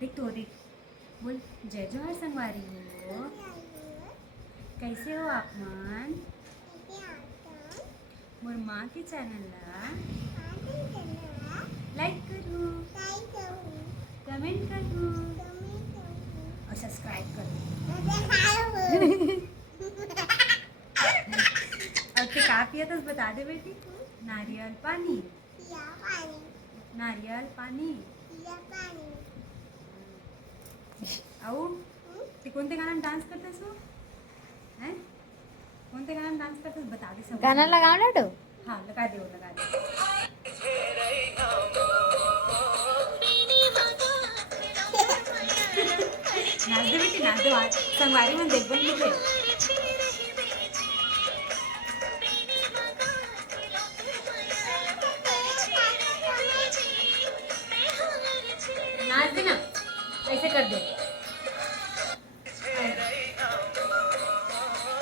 देख तो देख, बोल जय जोहार संगवारी हो। कैसे हो आप मन? मोर माँ के चैनल ला लाइक करो, कमेंट करो और सब्सक्राइब करो। और ते का पिया तो बता दे बेटी। नारियल पानी, नारियल पानी। आओ ते कोणते गाना डांस करतेस हो? हैं? कोणते गाना डांस करतेस बता दे सब। गाना लगाओ ना तो। हाँ लगा दे, वो लगा दे। नाच दे बेटी, नाच दे। संगवारी मन देख बन मुझे। नाच दे ना, ऐसे कर दे।